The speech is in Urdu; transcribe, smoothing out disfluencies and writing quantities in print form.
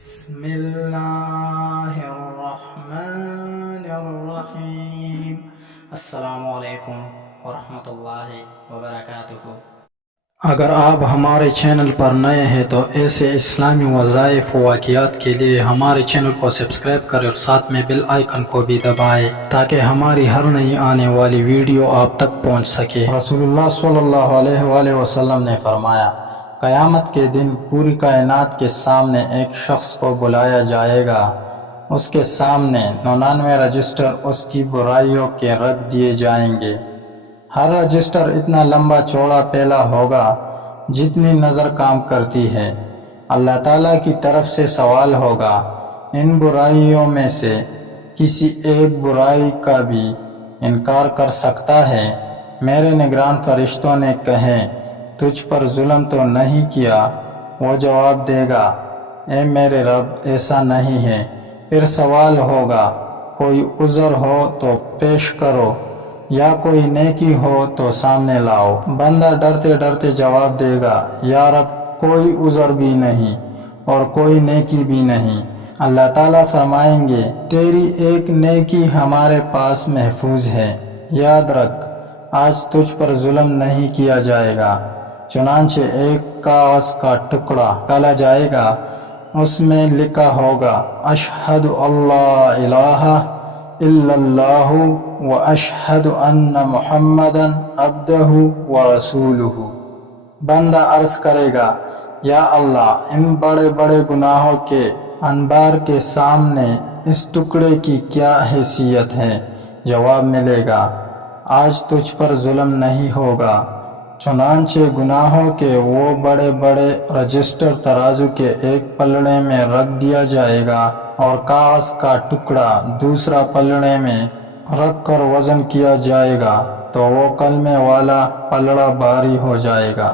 بسم اللہ الرحمن الرحیم۔ السلام علیکم ورحمۃ اللہ وبرکاتہ۔ اگر آپ ہمارے چینل پر نئے ہیں تو ایسے اسلامی وظائف و واقعات کے لیے ہمارے چینل کو سبسکرائب کریں اور ساتھ میں بیل آئیکن کو بھی دبائیں تاکہ ہماری ہر نئی آنے والی ویڈیو آپ تک پہنچ سکے۔ رسول اللہ صلی اللہ علیہ وآلہ وسلم نے فرمایا، قیامت کے دن پوری کائنات کے سامنے ایک شخص کو بلایا جائے گا۔ اس کے سامنے 99 رجسٹر اس کی برائیوں کے رکھ دیے جائیں گے۔ ہر رجسٹر اتنا لمبا چوڑا پھیلا ہوگا جتنی نظر کام کرتی ہے۔ اللہ تعالیٰ کی طرف سے سوال ہوگا، ان برائیوں میں سے کسی ایک برائی کا بھی انکار کر سکتا ہے؟ میرے نگران فرشتوں نے کہیں، تجھ پر ظلم تو نہیں کیا؟ وہ جواب دے گا، اے میرے رب ایسا نہیں ہے۔ پھر سوال ہوگا، کوئی عذر ہو تو پیش کرو یا کوئی نیکی ہو تو سامنے لاؤ۔ بندہ ڈرتے ڈرتے جواب دے گا، یا رب کوئی عذر بھی نہیں اور کوئی نیکی بھی نہیں۔ اللہ تعالیٰ فرمائیں گے، تیری ایک نیکی ہمارے پاس محفوظ ہے، یاد رکھ آج تجھ پر ظلم نہیں کیا جائے گا۔ چنانچہ ایک کاغذ کا ٹکڑا ڈالا جائے گا، اس میں لکھا ہوگا، اشہد اللہ الہ الا اللہ و اشہد ان محمدا عبدہ و رسولہ۔ بندہ عرض کرے گا، یا اللہ ان بڑے بڑے گناہوں کے انبار کے سامنے اس ٹکڑے کی کیا حیثیت ہے؟ جواب ملے گا، آج تجھ پر ظلم نہیں ہوگا۔ چنانچہ گناہوں کے وہ بڑے بڑے رجسٹر ترازو کے ایک پلڑے میں رکھ دیا جائے گا اور کاغذ کا ٹکڑا دوسرا پلڑے میں رکھ کر وزن کیا جائے گا تو وہ کلمے والا پلڑا بھاری ہو جائے گا۔